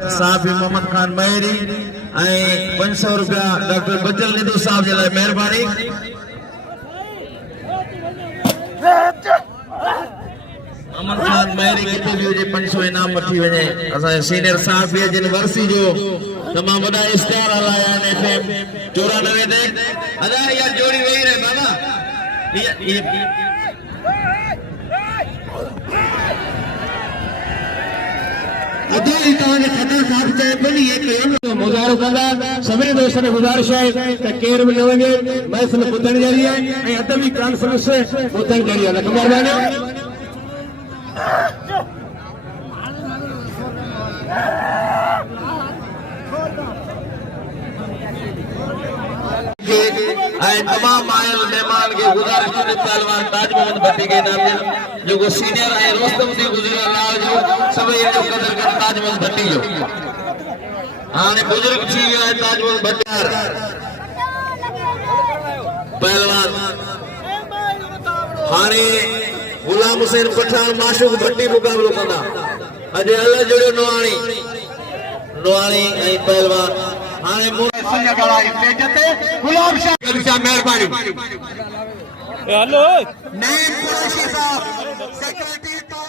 साहब मोहम्मद खान मैरी 500 रुपया डॉक्टर बचल निधु साहब जे लाइ मेहरबानी। मोहम्मद खान मैरी किथे भी हुजे 500 इनाम वठी वञे। असां सीनियर साहब जिन वर्सी जो तमाम वॾा इश्तिहार हलाया आहिनि FM 94 ते। अदा इहा जोड़ी वेही रहे बाबा। मुज़ाहिरो कंदा सभिनी दोस्तनि खे गुज़ारिश आहे त केर बि न वञे, महफ़िल ॿुधण जहिड़ी आहे ऐं अदबी कॉन्फ्रेंस ॿुधण जहिड़ी आहे। लख महिरबानी। तमाम आयल मेहमान के गुजारिश पहलवान ताज मोहम्मद भट्टी के नाम जो सीनियर है रोस्तम दी गुजरा लाल जो सब ये जो कदर कर ताज मोहम्मद भट्टी जो आने बुजुर्ग थी है ताज मोहम्मद भट्टी पहलवान हाने गुलाम हुसैन पठान माशूक भट्टी मुकाबलो कंदा। अजे अल्लाह जोड़ो नोआणी ऐं पहलवान हाने संजय गड़ाई पेजते गुलाम शाह कलिसा मेहरबानी। हेलो नईम कुरैशी साहब सेक्रेटरी तो